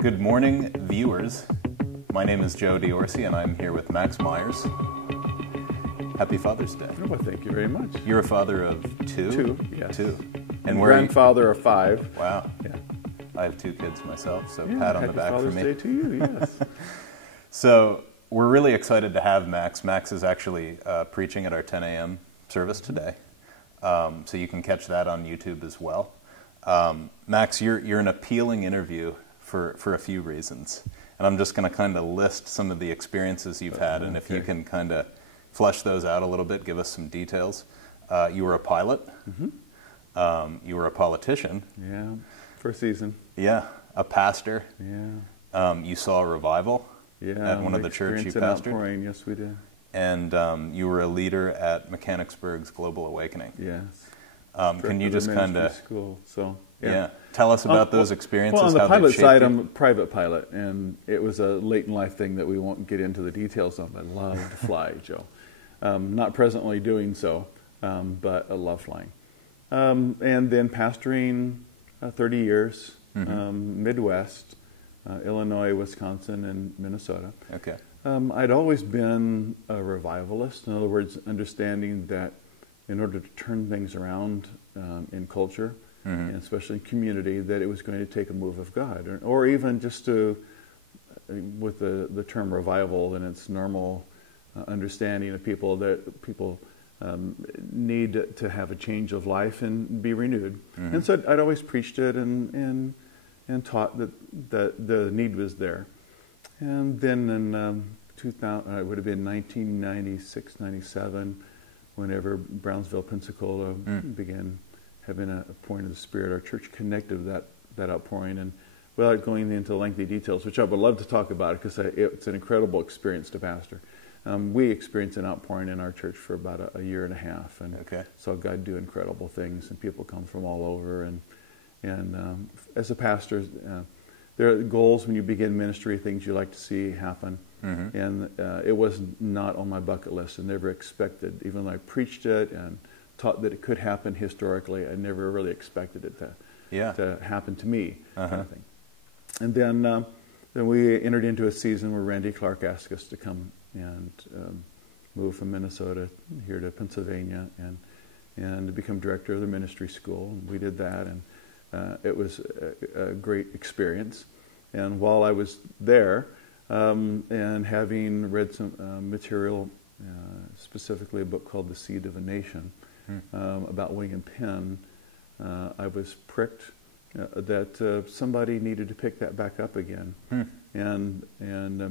Good morning, viewers. My name is Joe Diorsi, and I'm here with Max Myers. Happy Father's Day. Oh, well, thank you very much. You're a father of two? Two, yes. Two. And grandfather of 5. Wow. Yeah. I have 2 kids myself, so pat on the back Father's for me. Day to you, yes. So we're really excited to have Max. Max is actually preaching at our 10 a.m. service today, so you can catch that on YouTube as well. Max, you're an appealing interview for a few reasons, and I'm just going to kind of list some of the experiences you've had, and if you can kind of flesh those out a little bit, give us some details. You were a pilot. Mm-hmm. You were a politician. Yeah, for a season. Yeah, a pastor. Yeah. You saw a revival at one of the church you pastored. Outpouring. Yes, we did. And you were a leader at Mechanicsburg's Global Awakening. Yes. Can you just kind of school? So yeah, tell us about those experiences. Well, on the how pilot side, you. I'm a private pilot, and it was a late in life thing that we won't get into the details of. I love to fly, Joe. Not presently doing so, but I love flying. And then pastoring 30 years, Midwest, Illinois, Wisconsin, and Minnesota. Okay. I'd always been a revivalist. In other words, understanding that in order to turn things around in culture, and especially in community, that it was going to take a move of God, or even just to, with the term revival and its normal understanding of people, that people need to have a change of life and be renewed. And so I'd always preached it and taught that the need was there. And then in 2000, it would have been 1996, 97, whenever Brownsville, Pensacola began having a pouring of the Spirit, our church connected that outpouring. And without going into lengthy details, which I would love to talk about because it's an incredible experience to pastor, we experienced an outpouring in our church for about a year and a half, and saw God do incredible things, and people come from all over. And as a pastor, there are goals when you begin ministry, things you like to see happen. And it was not on my bucket list. I never expected, even though I preached it and taught that it could happen historically, I never really expected it to happen to me. Kind of thing. And then we entered into a season where Randy Clark asked us to come and move from Minnesota here to Pennsylvania and to become director of the ministry school. And we did that, and it was a great experience. And while I was there, and having read some material, specifically a book called The Seed of a Nation, about William Penn, I was pricked that somebody needed to pick that back up again and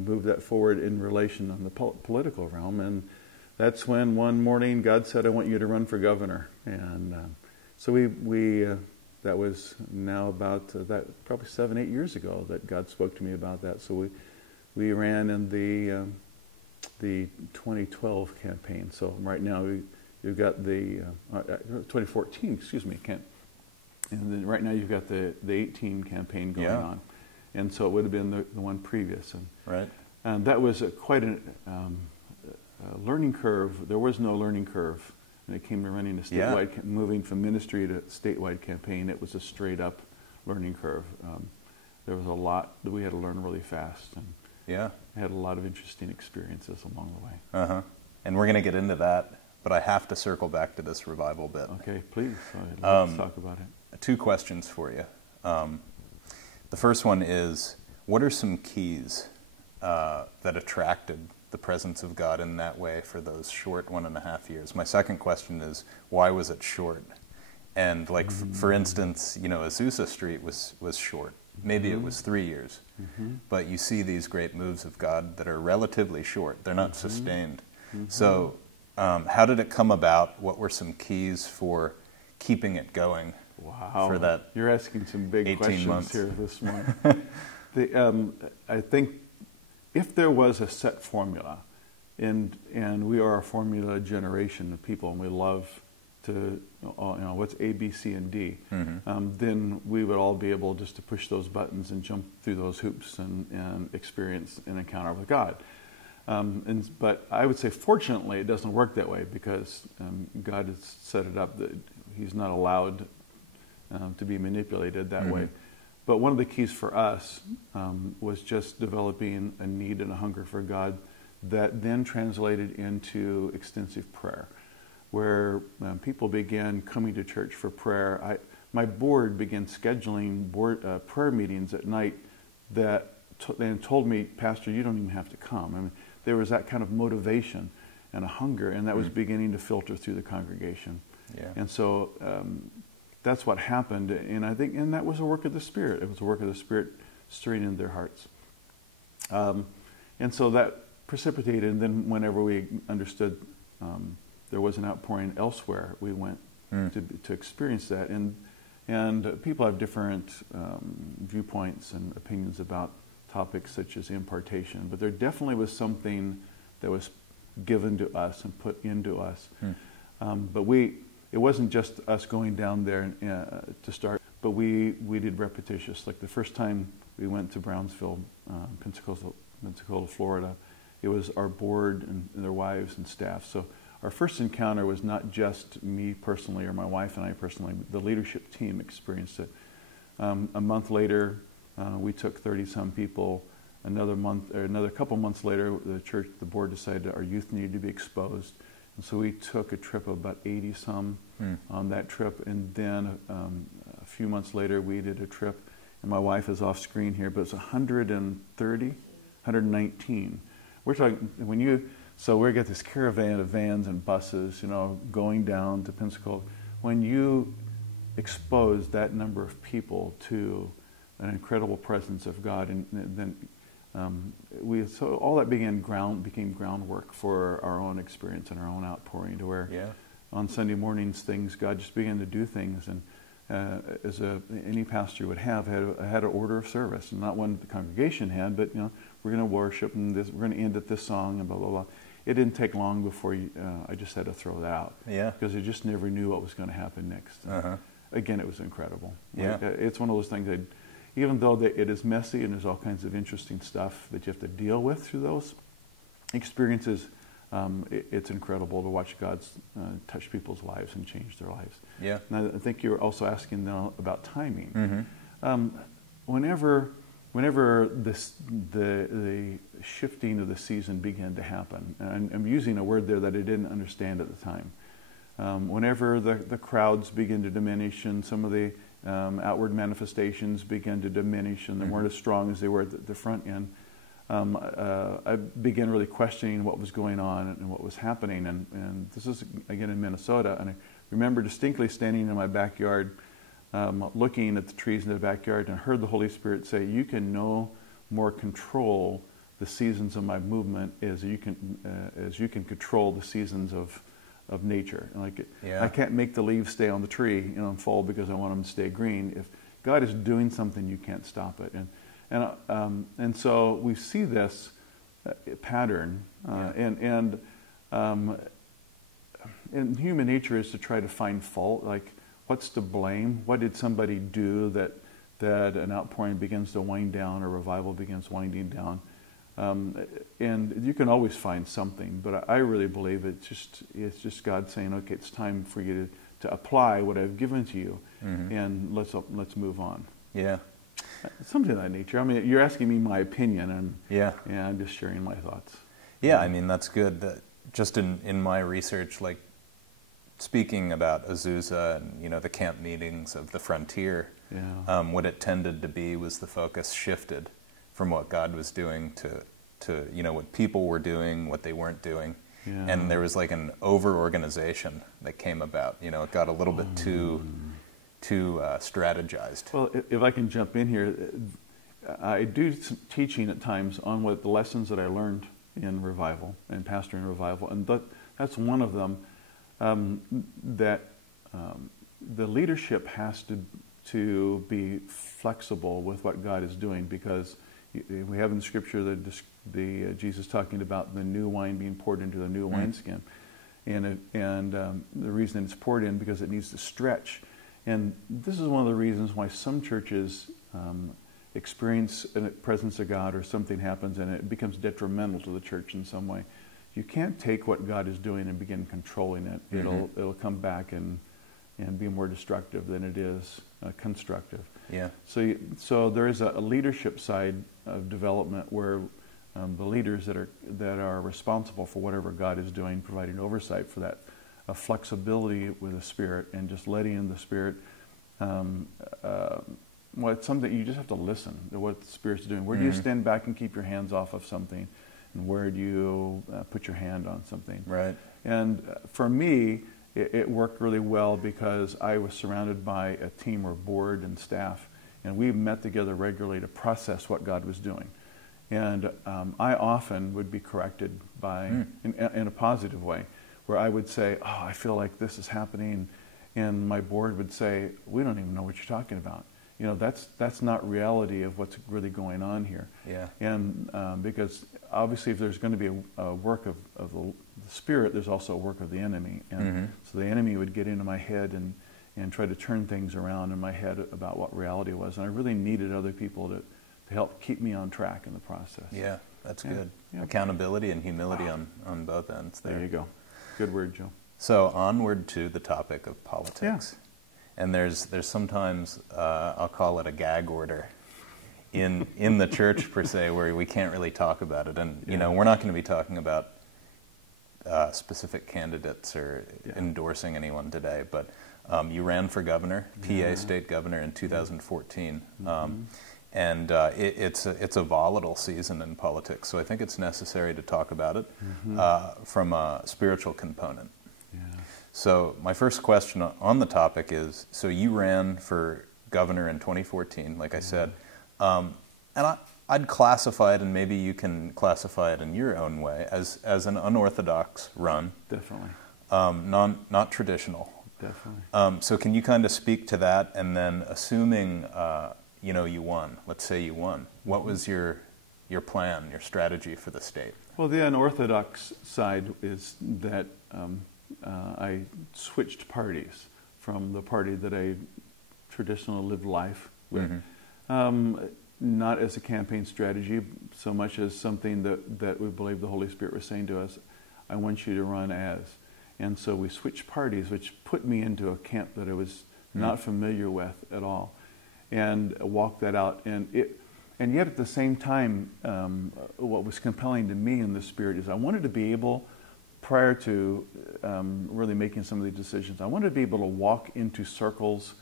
move that forward in relation on the political realm. And that's when one morning God said, "I want you to run for governor." And so we that was now about that probably 7-8 years ago that God spoke to me about that. So we ran in the 2012 campaign. So right now you've got the 2014, excuse me, and then right now you've got the 18 campaign going on, and so it would have been the one previous, and that was quite a learning curve. There was no learning curve when it came to running a statewide, moving from ministry to statewide campaign. It was a straight up learning curve. There was a lot that we had to learn really fast, and I had a lot of interesting experiences along the way. And we're going to get into that, but I have to circle back to this revival bit. Okay, please. I'd love to talk about it. 2 questions for you. The first one is, what are some keys that attracted the presence of God in that way for those short 1.5 years? My second question is, why was it short? And like, for instance, Azusa Street was short. Maybe it was 3 years. But you see these great moves of God that are relatively short. They're not sustained. So how did it come about? What were some keys for keeping it going? Wow, for that you're asking some big questions months. Here this morning. I think if there was a set formula, and we are a formula generation of people, and we love to, what's A, B, C, and D, then we would all be able just to push those buttons and jump through those hoops and experience an encounter with God. But I would say, fortunately, it doesn't work that way, because God has set it up that He's not allowed to be manipulated that way. But one of the keys for us was just developing a need and a hunger for God that then translated into extensive prayer, where people began coming to church for prayer. My board began scheduling prayer meetings at night that and told me, Pastor, you don't even have to come. I mean, there was that kind of motivation and a hunger, and that was beginning to filter through the congregation. Yeah. And so that's what happened, and I think, and that was a work of the Spirit. It was a work of the Spirit stirring in their hearts. And so that precipitated, and then whenever we understood there was an outpouring elsewhere, we went to experience that. And people have different viewpoints and opinions about topics such as impartation, but there definitely was something that was given to us and put into us. But it wasn't just us going down there to start, but we did repetitious. Like the first time we went to Brownsville, Pensacola, Florida, it was our board and their wives and staff. So our first encounter was not just me personally or my wife and I personally, the leadership team experienced it. A month later, we took 30-some people. Another couple months later, the board decided our youth needed to be exposed. And so we took a trip of about 80-some on that trip. And then a few months later, we did a trip, and my wife is off screen here, but it's 119. We're talking, so we got this caravan of vans and buses, going down to Pensacola. When you expose that number of people to an incredible presence of God, and then so all that became groundwork for our own experience and our own outpouring, to where on Sunday mornings God just began to do things, and as any pastor would had an order of service, and not one the congregation had, but we're going to worship, and we're going to end at this song, and blah blah blah. It didn't take long before I just had to throw that out, because I just never knew what was going to happen next. Again, it was incredible. It's one of those things that, even though it is messy and there's all kinds of interesting stuff that you have to deal with through those experiences, it's incredible to watch God touch people's lives and change their lives. Yeah. And I think you were also asking now about timing. Whenever the shifting of the season began to happen, and I'm using a word there that I didn't understand at the time. Whenever the crowds begin to diminish and some of the outward manifestations began to diminish and they weren't as strong as they were at the front end, I began really questioning what was going on and what was happening. And this is, again, in Minnesota. And I remember distinctly standing in my backyard, looking at the trees in the backyard, and I heard the Holy Spirit say, "You can no more control the seasons of my movement as you can control the seasons of nature." And I can't make the leaves stay on the tree and fall because I want them to stay green. If God is doing something, you can't stop it. And so we see this pattern, and human nature is to try to find fault. Like, what's to blame? What did somebody do that an outpouring begins to wind down, or revival begins winding down? And you can always find something, but I really believe it's just God saying, "Okay, it's time for you to apply what I've given to you, and let's move on." Yeah, something of that nature. I mean, you're asking me my opinion, and I'm just sharing my thoughts. Yeah, I mean, that's good. Just in my research, like speaking about Azusa and the camp meetings of the frontier, what it tended to be was the focus shifted from what God was doing to what people were doing, what they weren't doing. Yeah. And there was like an over-organization that came about. It got a little bit too strategized. Well, if I can jump in here, I do some teaching at times on what the lessons that I learned in revival and pastoring revival, and that's one of them, that the leadership has to be flexible with what God is doing, because we have in the Scripture the Jesus talking about the new wine being poured into the new wineskin, and the reason it's poured in because it needs to stretch. And this is one of the reasons why some churches experience a presence of God, or something happens and it becomes detrimental to the church in some way. You can't take what God is doing and begin controlling it. It'll come back and and be more destructive than it is constructive. Yeah. So there is a leadership side of development where the leaders that are responsible for whatever God is doing, providing oversight for that, flexibility with the Spirit, and just letting in the Spirit. Well, it's something you just have to listen to what the Spirit's doing. Where do you stand back and keep your hands off of something, and where do you put your hand on something? Right. And for me, it worked really well because I was surrounded by a team or board and staff, and we met together regularly to process what God was doing. And I often would be corrected by in a positive way, where I would say, "Oh, I feel like this is happening," and my board would say, "We don't even know what you're talking about. You know, that's not reality of what's really going on here." Yeah. And because obviously, if there's going to be a work of the Spirit, there's also a work of the enemy. And so the enemy would get into my head and try to turn things around in my head about what reality was. And I really needed other people to help keep me on track in the process. Yeah, that's good. Yeah. Accountability and humility on both ends there. There you go. Good word, Joe. So onward to the topic of politics. Yeah. And there's sometimes, I'll call it a gag order in the church per se, where we can't really talk about it. And, you know, we're not going to be talking about specific candidates or endorsing anyone today, but you ran for governor, PA state governor in 2014. And it's a volatile season in politics, so I think it's necessary to talk about it from a spiritual component. Yeah. So my first question on the topic is, so you ran for governor in 2014, like I said, and I'd classify it, and maybe you can classify it in your own way, as an unorthodox run. Definitely. Not traditional. Definitely. So can you kind of speak to that, and then assuming you know, you won. Let's say you won. What was your plan, your strategy for the state? Well, the unorthodox side is that I switched parties from the party that I traditionally lived life with. Not as a campaign strategy, so much as something that we believe the Holy Spirit was saying to us, I want you to run as. And so we switched parties, which put me into a camp that I was not familiar with at all, and walked that out. And yet at the same time, what was compelling to me in the Spirit is I wanted to be able, prior to really making some of these decisions, I wanted to be able to walk into circles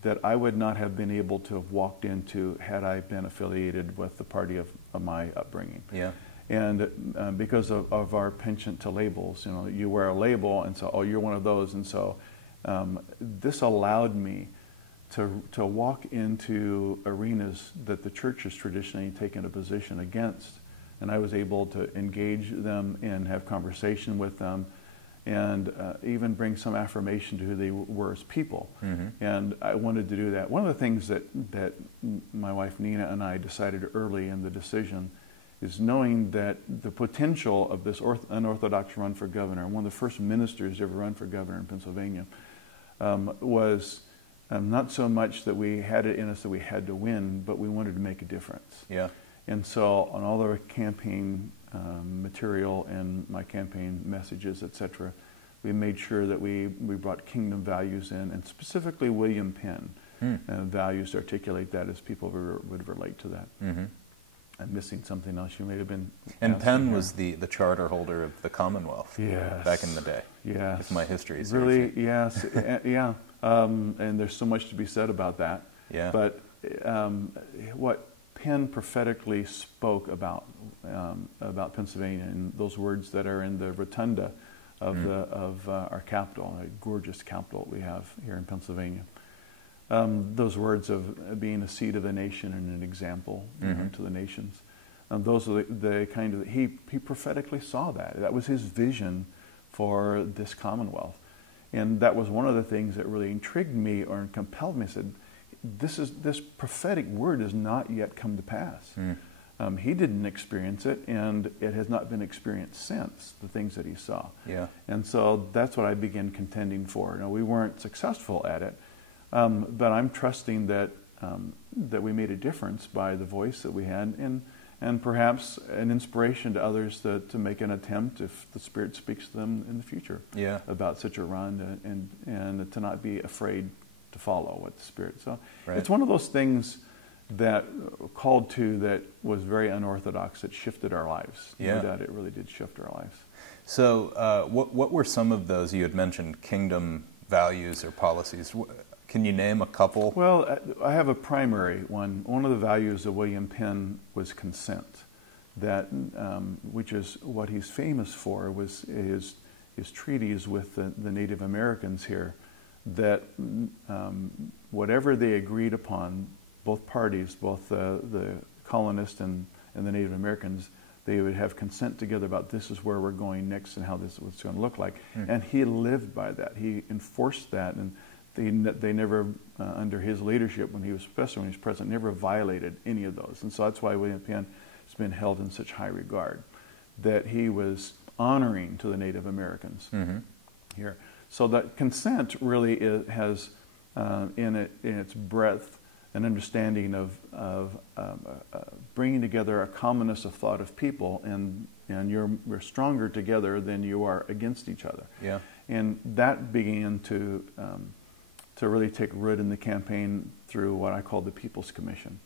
that I would not have been able to have walked into had I been affiliated with the party of my upbringing. Yeah. And because of our penchant to labels, you know, you wear a label, and so, oh, you're one of those. And so this allowed me to walk into arenas that the church has traditionally taken a position against. And I was able to engage them and have conversation with them, and even bring some affirmation to who they were as people. And I wanted to do that. One of the things that my wife Nina and I decided early in the decision is knowing that the potential of this unorthodox run for governor, one of the first ministers to ever run for governor in Pennsylvania, was not so much that we had it in us that we had to win, but we wanted to make a difference. Yeah. And so on all the campaign material and my campaign messages, etc., we made sure that we brought kingdom values in, and specifically William Penn values to articulate that as people would relate to that. I'm missing something else you may have been. And Penn was the charter holder of the Commonwealth back in the day. Yes. If my history is really, yes, yeah. And there's so much to be said about that. Yeah. But what Penn prophetically spoke about Pennsylvania, and those words that are in the rotunda of our capital, a gorgeous capital we have here in Pennsylvania. Those words of being a seed of the nation and an example to the nations. Those are the kind of, he prophetically saw that. That was his vision for this Commonwealth. And that was one of the things that really intrigued me or compelled me. I said, this prophetic word has not yet come to pass. He didn't experience it, and it has not been experienced since, the things that he saw. Yeah. And so that's what I began contending for. Now, we weren't successful at it, but I'm trusting that that we made a difference by the voice that we had, and and perhaps an inspiration to others to make an attempt if the Spirit speaks to them in the future about such a run, and to not be afraid to follow what the Spirit. So it's one of those things that called to that was very unorthodox, that shifted our lives. No doubt it really did shift our lives. So what were some of those? You had mentioned kingdom values or policies. Can you name a couple? Well, I have a primary one. One of the values of William Penn was consent, that which is what he's famous for, was his treaties with the Native Americans here, that whatever they agreed upon, both parties, both the colonists and the Native Americans, they would have consent together about this is where we're going next and how this was going to look like. And he lived by that. He enforced that, and they never, under his leadership, especially when he was president, never violated any of those. And so that's why William Penn has been held in such high regard, that he was honoring to the Native Americans here. So that consent really has in its breadth an understanding of bringing together a commonness of thought of people, and you're stronger together than you are against each other. Yeah. And that began to really take root in the campaign through what I call the People's Commission.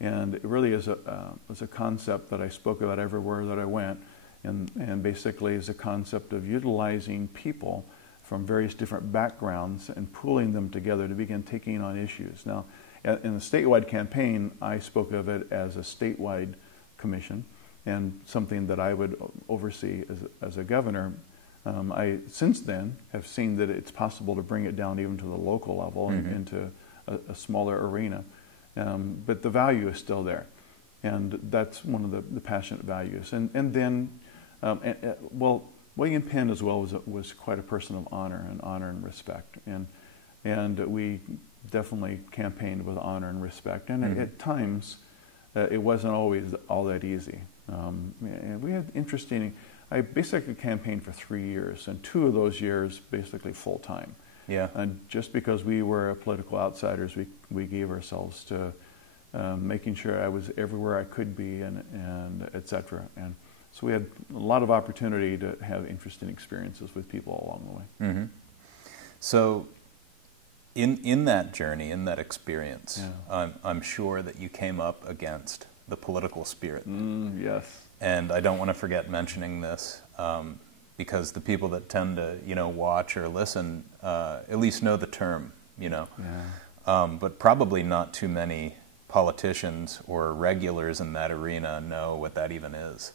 And it really is a concept that I spoke about everywhere that I went, and basically is a concept of utilizing people from various different backgrounds and pooling them together to begin taking on issues. Now, in the statewide campaign, I spoke of it as a statewide commission and something that I would oversee as a governor. I, since then, have seen that it's possible to bring it down even to the local level and into a smaller arena. But the value is still there. And that's one of the passionate values. And then, William Penn as well was quite a person of honor and respect. And we definitely campaigned with honor and respect. And at times, it wasn't always all that easy. And we had I basically campaigned for 3 years, and 2 of those years basically full time. Yeah. And just because we were political outsiders, we gave ourselves to making sure I was everywhere I could be, and et cetera. And so we had a lot of opportunity to have interesting experiences with people along the way. So in that journey, in that experience, I'm sure that you came up against the political spirit. Yes. And I don't want to forget mentioning this, because the people that tend to, watch or listen, at least know the term, but probably not too many politicians or regulars in that arena know what that even is.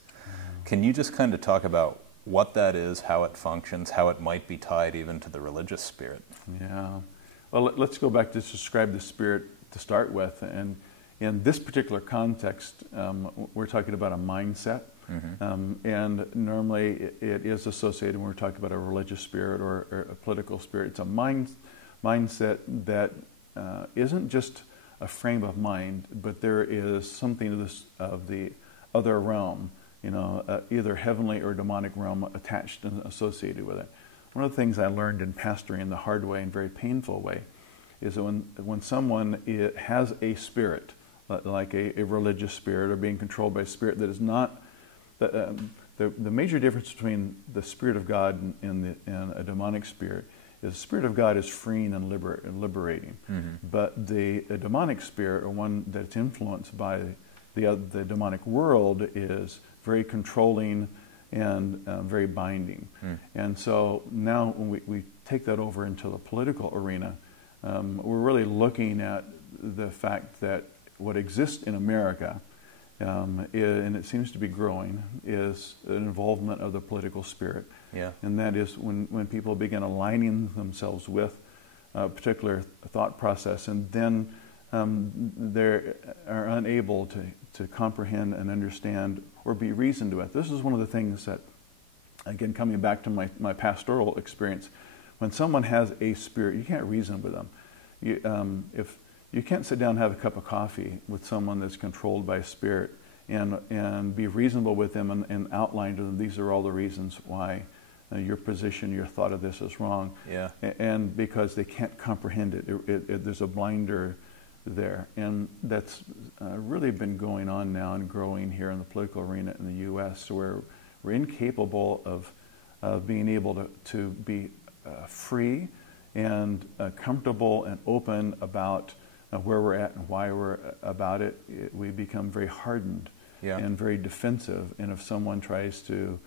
Can you just kind of talk about what that is, how it functions, how it might be tied even to the religious spirit? Yeah. Well, let's go back to describe the spirit to start with. And in this particular context, we're talking about a mindset. And normally it is associated when we're talking about a religious spirit or a political spirit. It's a mindset that isn't just a frame of mind, but there is something of the other realm, either heavenly or demonic realm attached and associated with it. One of the things I learned in pastoring in the hard way and very painful way is that when someone has a spirit, like a religious spirit, or being controlled by a spirit that is not, the major difference between the Spirit of God and a demonic spirit is the Spirit of God is freeing and liberating. But a demonic spirit, or one that's influenced by the demonic world, is very controlling and very binding. And so now when we take that over into the political arena, we're really looking at the fact that what exists in America, and it seems to be growing, is an involvement of the political spirit. Yeah. And that is when people begin aligning themselves with a particular thought process, and then they are unable to comprehend and understand or be reasoned with. This is one of the things that, again, coming back to my pastoral experience, when someone has a spirit, you can't reason with them. If you can't sit down and have a cup of coffee with someone that's controlled by a spirit and be reasonable with them and outline to them, these are all the reasons why your position, your thought of this is wrong. Yeah. And because they can't comprehend it, there's a blinder there. And that's really been going on now and growing here in the political arena in the U.S., where we're incapable of being able to be free and comfortable and open about where we're at and why we're about it. We become very hardened and very defensive. And if someone tries to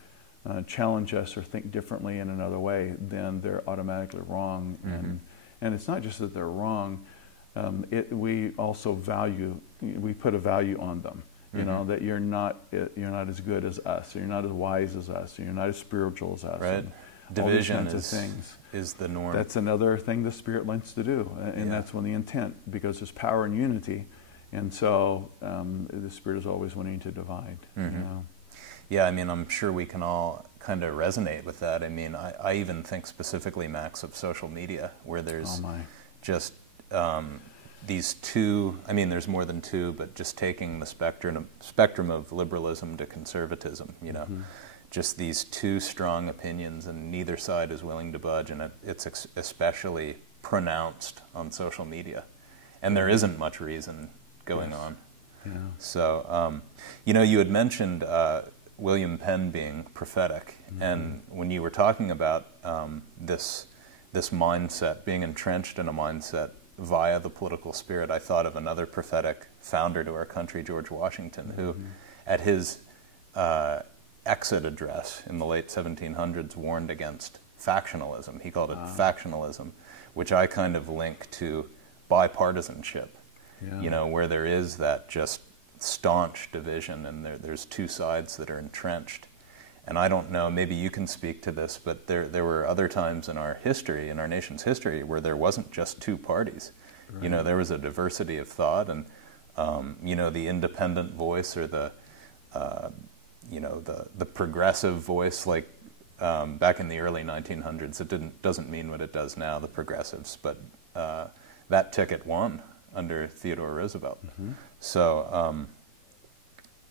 challenge us or think differently in another way, then they're automatically wrong. And it's not just that they're wrong. We also we put a value on them. You know, that you're not as good as us, or you're not as wise as us, or you're not as spiritual as us. Right. Division is the norm. That's another thing the Spirit likes to do, and that's when the intent, because there's power in unity, and so the Spirit is always wanting to divide. You know? Yeah, I mean, I'm sure we can all kind of resonate with that. I mean, I even think specifically, Max, of social media, where there's just these two, I mean, there's more than two, but just taking the spectrum of liberalism to conservatism, you know, just these two strong opinions, and neither side is willing to budge, and it's especially pronounced on social media. And there isn't much reason going on. Yeah. So, you know, you had mentioned William Penn being prophetic, and when you were talking about this mindset, being entrenched in a mindset via the political spirit, I thought of another prophetic founder to our country, George Washington, who at his exit address in the late 1700s warned against factionalism. He called it factionalism, which I kind of link to bipartisanship, you know, where there is that just staunch division, and there's two sides that are entrenched. And I don't know, maybe you can speak to this, but there were other times in our history, in our nation's history, where there wasn't just two parties. Right. You know, there was a diversity of thought, and you know, the independent voice, or the you know, the progressive voice, like back in the early 1900s. It doesn't mean what it does now, the progressives, but that ticket won under Theodore Roosevelt. So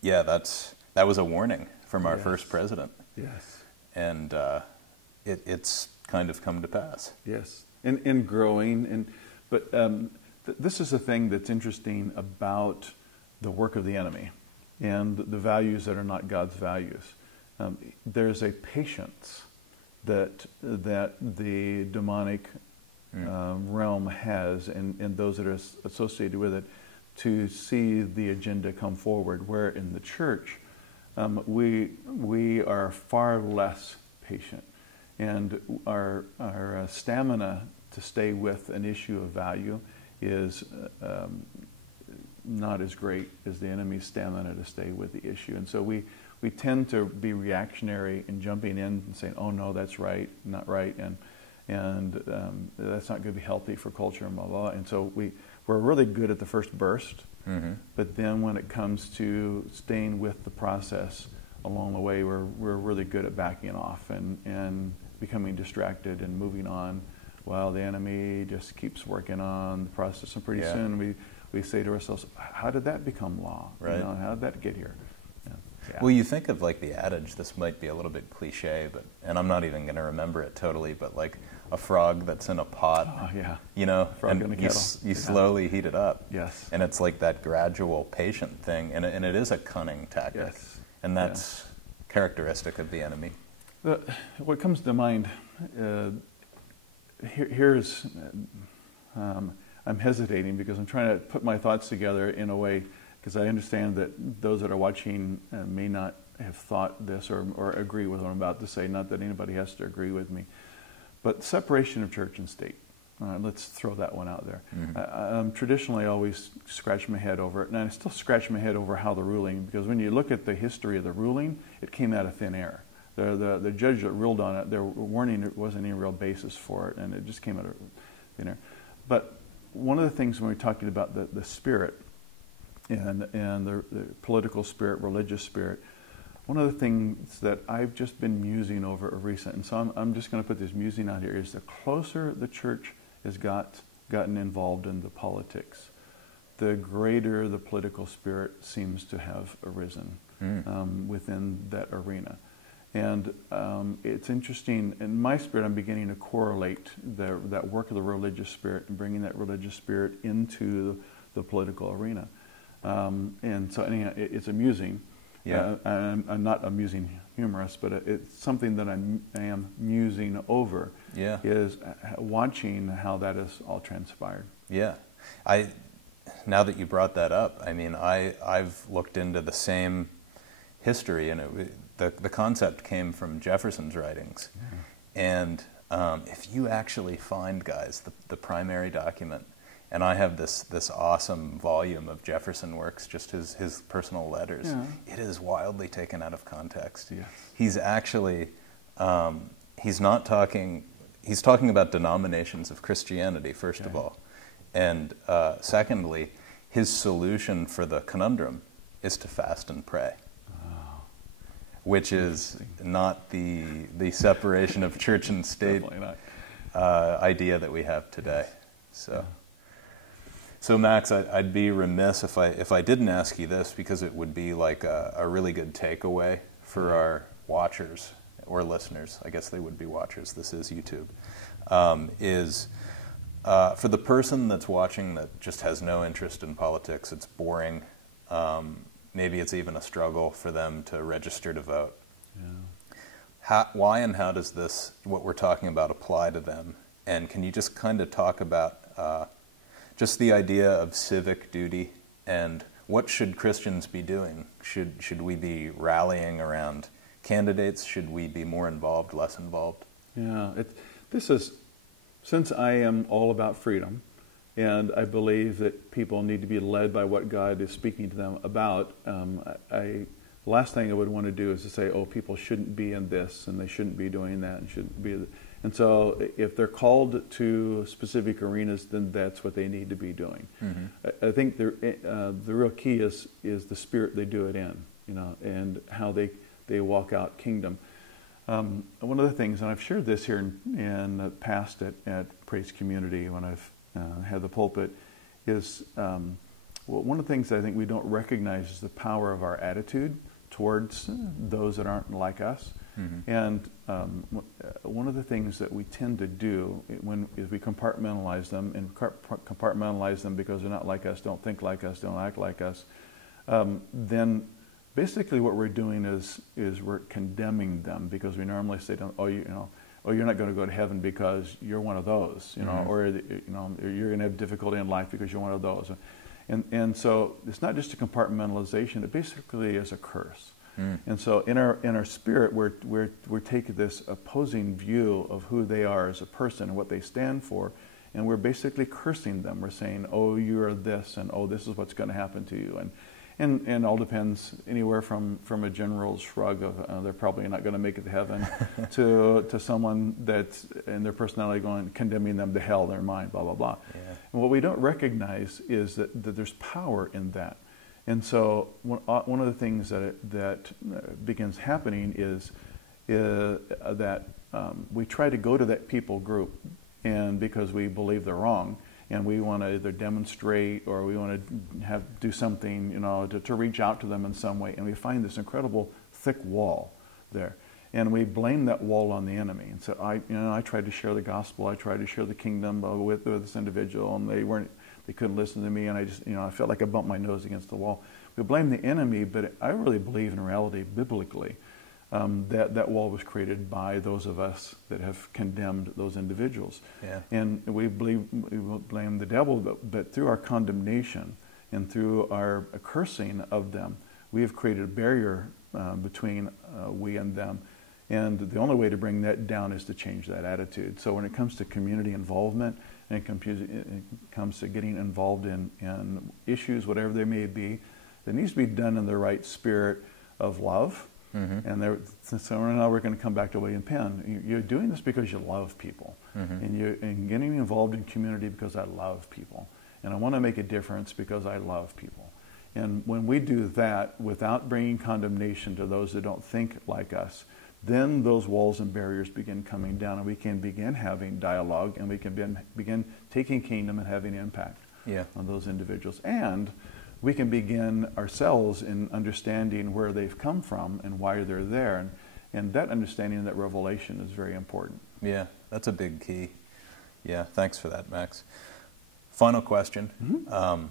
yeah, that was a warning from our first president. Yes. And it's kind of come to pass. Yes, and growing. But this is a thing that's interesting about the work of the enemy and the values that are not God's values. There's a patience that the demonic realm has, and those that are associated with it, to see the agenda come forward, where in the church we are far less patient, and our stamina to stay with an issue of value is not as great as the enemy's stamina to stay with the issue. And so we tend to be reactionary in jumping in and saying, oh no, that's right, not right, and that's not going to be healthy for culture, and blah, blah, blah. And so we're really good at the first burst, but then when it comes to staying with the process along the way, we're really good at backing off and becoming distracted and moving on, while the enemy just keeps working on the process. And pretty soon we say to ourselves, how did that become law? Right. You know, how did that get here? Yeah. Well, you think of like the adage, this might be a little bit cliche, and I'm not even going to remember it totally, but like a frog that's in a pot, you know, frog in a kettle. You slowly heat it up. Yes. And it's like that gradual, patient thing, and it is a cunning tactic. Yes. And that's characteristic of the enemy. What comes to mind, here's, I'm hesitating because I'm trying to put my thoughts together in a way, because I understand that those that are watching may not have thought this or agree with what I'm about to say. Not that anybody has to agree with me. But separation of church and state. Let's throw that one out there. Traditionally, I always scratch my head over it, and I still scratch my head over how the ruling, because when you look at the history of the ruling, it came out of thin air. The judge that ruled on it, their warning, there wasn't any real basis for it, and it just came out of thin air. But one of the things when we're talking about the spirit, and the political spirit, religious spirit, one of the things that I've just been musing over recent, and so I'm just going to put this musing out here, is the closer the church has gotten involved in the politics, the greater the political spirit seems to have arisen within that arena. And it's interesting, in my spirit, I'm beginning to correlate that work of the religious spirit and bringing that religious spirit into the political arena. And so anyhow, it's amusing. Yeah. I'm not amusing humorous, but it's something that I am musing over. Yeah. Is watching how that has all transpired. Yeah. Now that you brought that up, I mean, I've looked into the same history, and the concept came from Jefferson's writings. Yeah. And if you actually find, guys, the primary document, and I have this awesome volume of Jefferson works, just his personal letters. Yeah. It is wildly taken out of context. Yes. He's actually, he's talking about denominations of Christianity, first of all. And secondly, his solution for the conundrum is to fast and pray. Which is not the separation of church and state idea that we have today. So Max, I'd be remiss if I didn't ask you this, because it would be like a really good takeaway for our watchers or listeners. I guess they would be watchers. This is YouTube. For the person that's watching that just has no interest in politics, it's boring. Maybe it's even a struggle for them to register to vote. Yeah. Why and how does what we're talking about, apply to them? And can you just kind of talk about just the idea of civic duty, and what should Christians be doing? Should we be rallying around candidates? Should we be more involved, less involved? Yeah, since I am all about freedom, and I believe that people need to be led by what God is speaking to them about, the last thing I would want to do is to say, oh, people shouldn't be in this, and they shouldn't be doing that, and shouldn't be. And so if they're called to specific arenas, then that's what they need to be doing. Mm-hmm. I think the real key is the spirit they do it in, and how they walk out kingdom. One of the things, and I've shared this here in the past at Praise Community when I've had the pulpit, is one of the things I think we don't recognize is the power of our attitude towards those that aren't like us. Mm-hmm. And one of the things that we tend to do is we compartmentalize them, and compartmentalize them because they're not like us, don't think like us, don't act like us. Then basically what we're doing is we're condemning them, because we normally say, you're not going to go to heaven because you're one of those, mm-hmm. or you're going to have difficulty in life because you're one of those. And so it's not just a compartmentalization; it basically is a curse. Mm. And so in our spirit, we're taking this opposing view of who they are as a person and what they stand for, and we're basically cursing them. We're saying, "Oh, you're this," and "Oh, this is what's going to happen to you," and all depends anywhere from a general shrug of they're probably not going to make it to heaven to someone that's in their personality going condemning them to hell, their mind, blah blah blah. Yeah. And what we don't recognize is that there's power in that. And so one of the things that begins happening is that we try to go to that people group, and because we believe they're wrong, and we want to either demonstrate or we want to do something, to reach out to them in some way, and we find this incredible thick wall there, and we blame that wall on the enemy. And so I tried to share the gospel, I tried to share the kingdom with this individual, and they couldn't listen to me, and I just, I felt like I bumped my nose against the wall. We blame the enemy, but I really believe in reality, biblically, that wall was created by those of us that have condemned those individuals. Yeah. And we blame the devil, but through our condemnation and through our cursing of them, we have created a barrier between we and them. And the only way to bring that down is to change that attitude. So when it comes to community involvement, and it comes to getting involved in issues, whatever they may be, it needs to be done in the right spirit of love. Mm-hmm. And so now we're going to come back to William Penn. You're doing this because you love people, mm-hmm. and getting involved in community because I love people, and I want to make a difference because I love people. And when we do that without bringing condemnation to those that don't think like us, then those walls and barriers begin coming down, and we can begin having dialogue, and we can begin taking kingdom and having impact on those individuals. And we can begin ourselves in understanding where they've come from and why they're there. And that understanding and that revelation is very important. Yeah, that's a big key. Yeah, thanks for that, Max. Final question. Mm-hmm.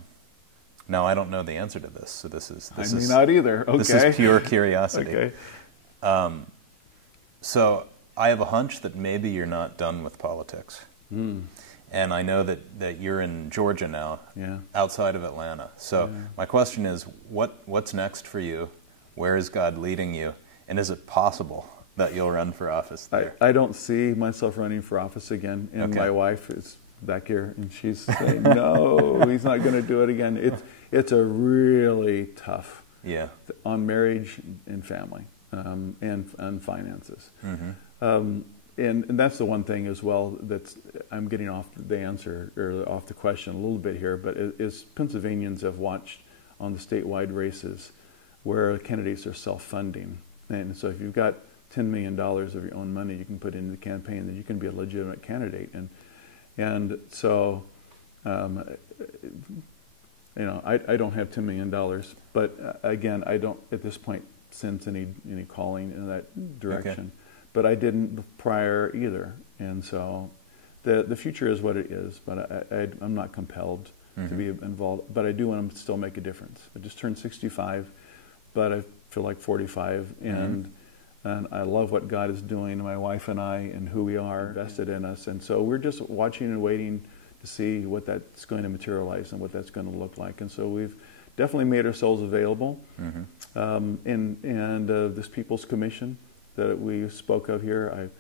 Now, I don't know the answer to this, so this I is may not either. Okay. This is pure curiosity. Okay. So I have a hunch that maybe you're not done with politics. And I know that you're in Georgia now, outside of Atlanta. So my question is, what's next for you? Where is God leading you? And is it possible that you'll run for office there? I don't see myself running for office again. And my wife is back here, and she's saying, no, he's not going to do it again. It's a really tough on marriage and family and finances. And that's the one thing as well that's I'm getting off the answer or off the question a little bit here, but is Pennsylvanians have watched on the statewide races where candidates are self-funding. And so if you've got $10 million of your own money you can put into the campaign, then you can be a legitimate candidate. And so, I don't have $10 million, but again, I don't at this point sense any calling in that direction. But I didn't prior either, and so the future is what it is. But I'm not compelled to be involved. But I do want to still make a difference. I just turned 65, but I feel like 45, and I love what God is doing. My wife and I, and who we are, invested in us, and so we're just watching and waiting to see what that's going to materialize and what that's going to look like. And so we've definitely made ourselves available. And this People's Commission that we spoke of here,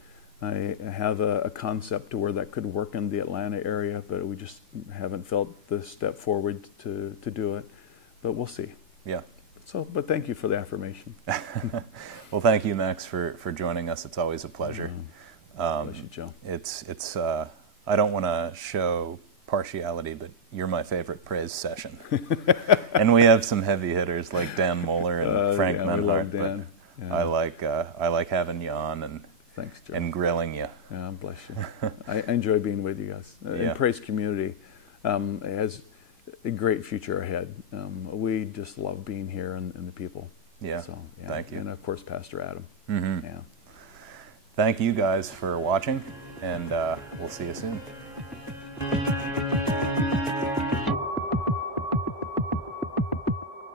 I have a concept to where that could work in the Atlanta area, but we just haven't felt the step forward to do it. But we'll see. Yeah. So, but thank you for the affirmation. Well, thank you, Max, for joining us. It's always a pleasure. Bless you, Joe. It's I don't want to show partiality, but you're my favorite praise session. And we have some heavy hitters like Dan Moeller and Frank Menhardt. Dan. I like having you on and thanks, Joe. And grilling you. Yeah, bless you. I enjoy being with you guys. And Praise Community has a great future ahead. We just love being here and the people. Yeah. So, Thank you. And of course, Pastor Adam. Yeah. Thank you guys for watching, and we'll see you soon.